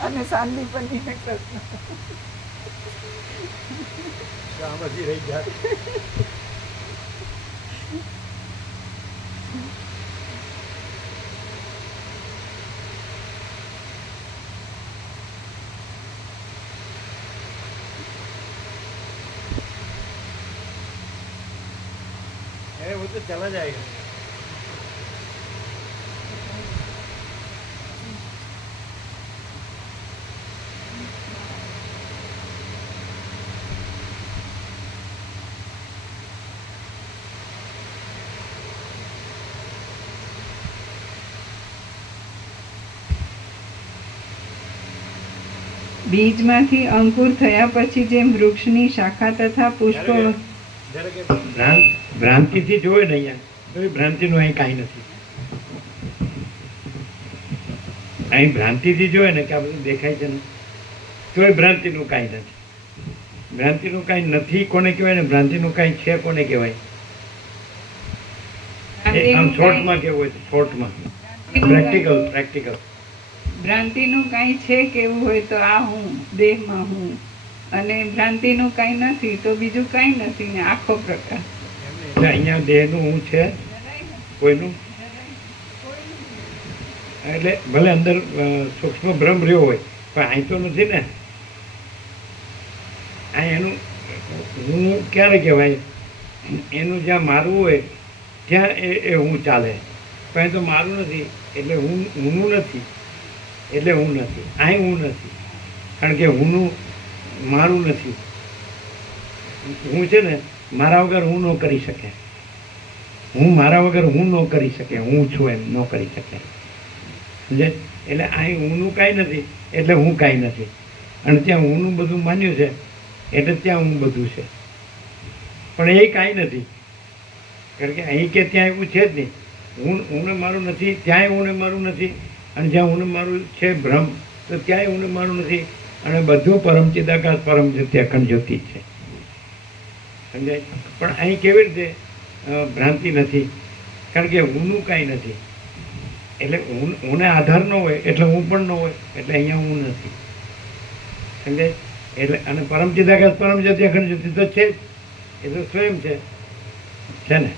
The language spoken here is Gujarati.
અને સાંદી પણ નહીં કરતો આમાંથી રહી જાય अरे वो तो चला जाएगा બીજમાંથી અંકુર થયા પછી જેમ વૃક્ષની શાખા તથા પુષ્પો ભ્રાંતિથી જોવે ને અહીંયા તો એ ભ્રાંતિનું અહીં કાંઈ નથી. અહીં ભ્રાંતિથી જોવે ને કે આ બધું દેખાય છે ને તો એ ભ્રાંતિનું કાંઈ નથી. ભ્રાંતિનું કાંઈ નથી કોને કહેવાય ને ભ્રાંતિનું કાંઈ છે કોને કહેવાય? આમ શોર્ટમાં કેવું હોય શોર્ટમાં. પ્રેક્ટિકલ પ્રેક્ટિકલ ભ્રાંતિનું કાંઈ છે કેવું હોય તો આ હું, દેહમાં હું. અને ભ્રાંતિનું કાંઈ નથી તો બીજું કાંઈ નથી ને આખો પ્રકાર. અહીંયા દેહનું હું છે? કોઈનું? એટલે ભલે અંદર સૂક્ષ્મ ભ્રમ રહ્યો હોય, પણ અહીં તો નથી ને. આ એનું, હું ક્યારે કહેવાય? એનું જ્યાં મારું હોય, ત્યાં એ એ હું ચાલે. પણ એ તો મારું નથી, એટલે હું હુંનું નથી. એટલે હું નથી. અહીં હું નથી. કારણ કે હુંનું મારું નથી. હું છે ને, મારા વગર હું ન કરી શકે. હું મારા વગર હું ન કરી શકે. હું છું એમ ન કરી શકે. સમજે? એટલે અહીં હુંનું કાંઈ નથી, એટલે હું કાંઈ નથી. અને ત્યાં હુંનું બધું માન્યું છે, એટલે ત્યાં હું બધું છે. પણ એ કાંઈ નથી. કારણ કે અહીં કે ત્યાં એવું છે જ નહીં. હું હું મારું નથી, ત્યાંય હું ને મારું નથી. અને જ્યાં હું મારું છે ભ્રમ તો ત્યાંય હું મારું નથી. અને બધું પરમ ચિદાકાશ, પરમ જ્યોતિ અખંડ જ્યોતિ છે. સમજાય? પણ અહીં કેવી રીતે ભ્રાંતિ નથી? કારણ કે હુંનું કાંઈ નથી. એટલે હું હુંને આધાર ન હોય, એટલે હું પણ ન હોય, એટલે અહીંયા હું નથી. સમજાય? એટલે, અને પરમ ચિદાકાશ, પરમ જ્યોતિ, અખંડ જ્યોતિ તો છે એ તો સ્વયં છે. છે ને?